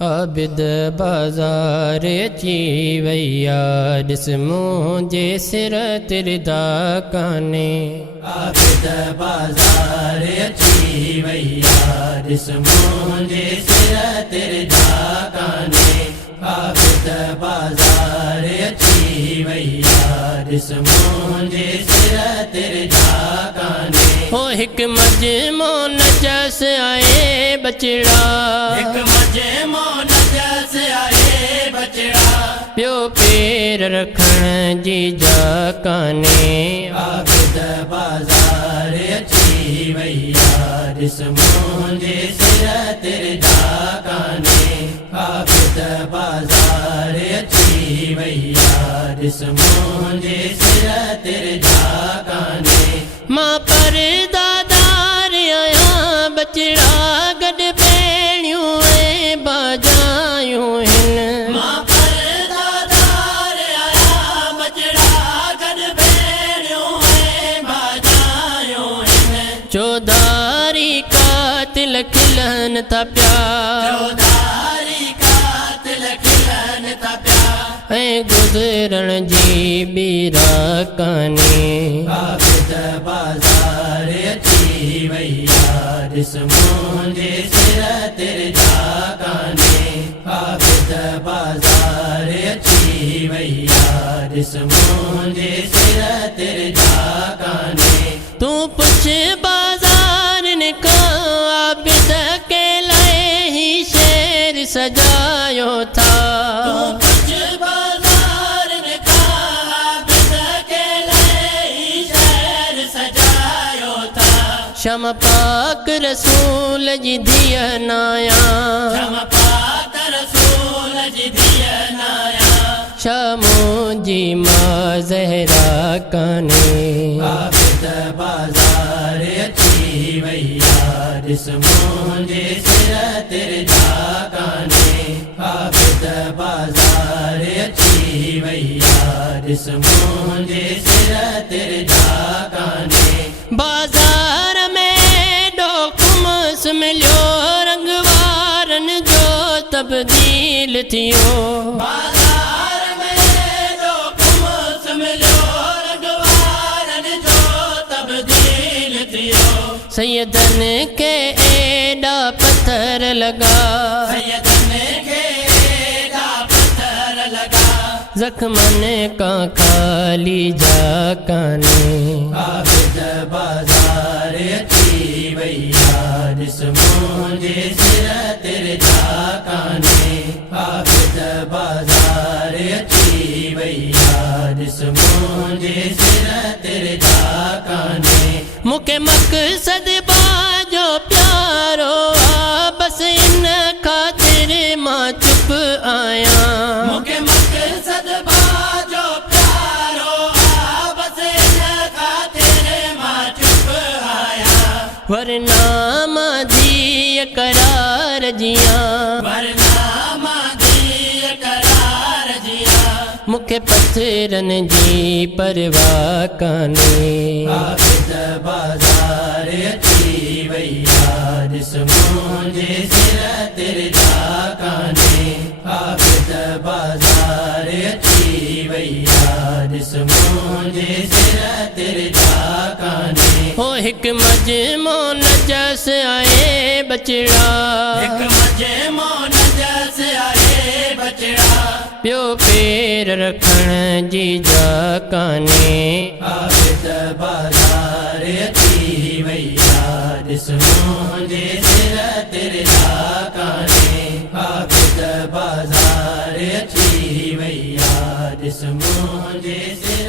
आबिद बाज़ार अची वैया ॾिस मुंहिंजे सिर तिरदा काने। आबिद बाज़ार अची वैया ॾिस मुंहिंजे सिर तिरदा काने। आबिद बाज़ार अची वैया ॾिस मुंहिंजे सिर तिरदा काने। हो हिक मजमो नजस आए बचड़ा, हिक मजमो नजस आए बचड़ा, पियो पेर रखण जी जा काने। आबिद बाज़ार अची वैया ॾिस मुंहिंजे सिर तिरदा काने। आबिद बाज़ार अची वैया ॾिस मुंहिंजे सिर तिरदा काने। मां परदादार आहियां बचड़ा गॾु भेणियूं ऐं बाजायूं हिन। मां परदादार आहियां बचड़ा गॾु भेणियूं ऐं बाजायूं हिन। चौधारी कातिल खिलन था पिया, चौधारी कातिल खिलन था पिया, ऐं गुज़रण जी बीरा काने। आबिद बाज़ार अची वैया ॾिस मुंहिंजे सिर तिरदा काने। आबिद बाज़ार अची वैया ॾिस मुंहिंजे सिर तिरदा काने। तूं पुछ बाज़ारनि खां आबिद के लाइ ही शेर सजायो था। शम पाक रसूल जी धीअ नाया, शम पाक रसूल जी धीअ नाया, शमूं जी मां ज़हरा काने। आबिद बाज़ार अची वैया ॾिस मुंहिंजे सिर तिरदा काने। आबिद बाज़ार अची वैया ॾिस मुंहिंजे सिर तिरदा काने। बाज़ार मिलियो रंग वारन जो तब्दील थियो। बाज़ार में डोकमस मिलियो रंग वारन जो तब्दील थियो। सैयदन के एॾा पत्थर लगा, सैयदन के एॾा पत्थर लगा, ज़ख्मन का खाली जा काने। आबिद बाज़ार अची वैया ॾिस मुंहिंजे सिर तिरदा काने। आबिद बाज़ार अची वैया ॾिस मुंहिंजे सिर तिरदा काने। मूंखे मक़सद बाजो प्यारो आ, बस इन ख़ातिर मां चुप आहियां। मूंखे मक़सद बाजो प्यारो आ, बस इन ख़ातिर मां चुप आहियां। वरना मां धीअ करार जियां, वरना मां धीअ करार जियां, मूंखे पत्थरन जी परवाह काने। आबिद बाज़ार अची वैया ॾिस मुंहिंजे सिर तिरदा काने। आबिद बाज़ार अची वैया ॾिस मुंहिंजे सिर तिरदा काने। हो हिक मजमो नजस आए बचड़ा, हिक मजमो नजस आए बचड़ा, पियो पेर रखण जी जा काने। आबिद बाज़ार अची वैया ॾिस मुंहिंजे सिर तिरदा काने। आबिद बाज़ार अची वैया ॾिस मुंहिंजे सिर